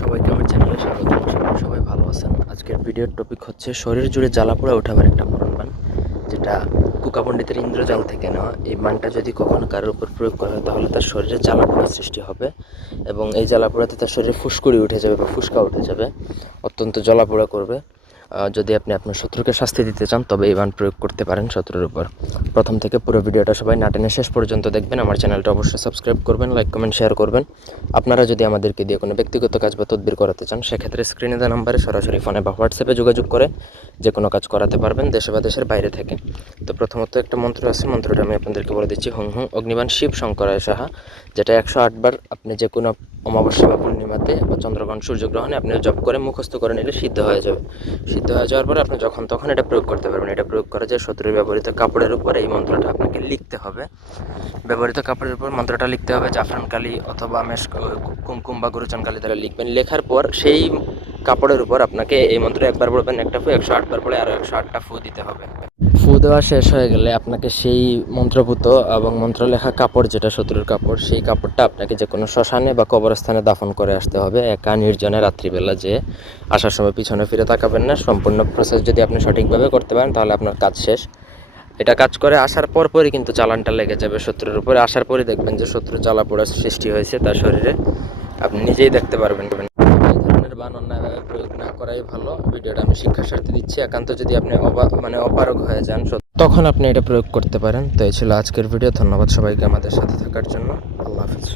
সবাইকে আমার চ্যানেলে স্বাগত। আশা করি সবাই ভালো আছেন। আজকের ভিডিওর টপিক হচ্ছে শরীর জুড়ে জ্বালাপোড়া ওঠাবার একটা মরণ বান, যেটা কুকা পণ্ডিতের ইন্দ্রজাল থেকে নেওয়া। এই বানটা যদি কখনো কারোর উপর প্রয়োগ করা হয় তাহলে তার শরীরে জ্বালাপোড়ার সৃষ্টি হবে এবং এই জ্বালাপোড়াতে তার শরীরে ফুসকুড়ি উঠে যাবে বা ফুসকা উঠে যাবে, অত্যন্ত জ্বালাপোড়া করবে। যদি আপনি আপনার শত্রুকে শাস্তি দিতে চান তবে এই বান প্রয়োগ করতে পারেন শত্রুর উপর। প্রথম থেকে পুরো ভিডিওটা সবাই না টেনে শেষ পর্যন্ত দেখবেন। আমার চ্যানেলটা অবশ্যই সাবস্ক্রাইব করবেন, লাইক কমেন্ট শেয়ার করবেন। আপনারা যদি আমাদেরকে দিয়ে কোনো ব্যক্তিগত কাজ বা তদবির করাতে চান সেক্ষেত্রে স্ক্রিনে দেওয়া নাম্বারে সরাসরি ফোনে বা হোয়াটসঅ্যাপে যোগাযোগ করে যে কোনো কাজ করাতে পারবেন দেশে বা দেশের বাইরে থেকে। তো প্রথমত একটা মন্ত্র আছে, মন্ত্রটা আমি আপনাদেরকে বলে দিচ্ছি। হুং হুং অগ্নিবাণ শিব শঙ্করায় সাহা, যেটা 108 বার আপনি যে কোনো অমাবস্যা বা পূর্ণিমাতে বা চন্দ্রগ্রহণ সূর্যগ্রহণে আপনি জপ করে মুখস্থ করে নিলে সিদ্ধ হয়ে যাবে। সিদ্ধ হয়ে যাওয়ার পরে আপনি যখন তখন এটা প্রয়োগ করতে পারবেন। এটা প্রয়োগ করা যায় শত্রুর ব্যবহৃত কাপড়ের উপর। এই মন্ত্রটা আপনাকে লিখতে হবে, ব্যবহৃত কাপড়ের উপর মন্ত্রটা লিখতে হবে জাফরান কালি অথবা কুমকুম বা গুরুচন কালি দ্বারা লিখবেন। লেখার পর সেই কাপড়ের উপর আপনাকে এই মন্ত্র একবার পড়বেন, একটা ফু 108 বার পরে আরও 108টা ফু দিতে হবে। ফু দেওয়া শেষ হয়ে গেলে আপনাকে সেই মন্ত্রপুত এবং মন্ত্র লেখা কাপড়, যেটা শত্রুর কাপড়, সেই কাপড়টা আপনাকে যে কোনো শ্মশানে বা কবরস্থানে দাফন করে আসতে হবে একা নির্জনে রাত্রিবেলা। যে আসার সময় পিছনে ফিরে তাকাবেন না। সম্পূর্ণ প্রসেস যদি আপনি সঠিকভাবে করতে পারেন তাহলে আপনার কাজ শেষ। এটা কাজ করে আসার পরই কিন্তু চালানটা লেগে যাবে শত্রুর উপরে। আসার পরই দেখবেন যে শত্রুর জ্বালাপোড়ার সৃষ্টি হয়েছে তার শরীরে, আপনি নিজেই দেখতে পারবেন। এই ধরনের বান অন্যায়ভাবে প্রয়োগ না করাই ভালো। ভিডিওটা আমি শিক্ষার স্বার্থে দিচ্ছি। একান্ত যদি আপনি অপারগ হয়ে যান তখন আপনি এটা প্রয়োগ করতে পারেন। তো এই ছিল আজকের ভিডিও। ধন্যবাদ সবাইকে আমাদের সাথে থাকার জন্য। আল্লাহ হাফিজ।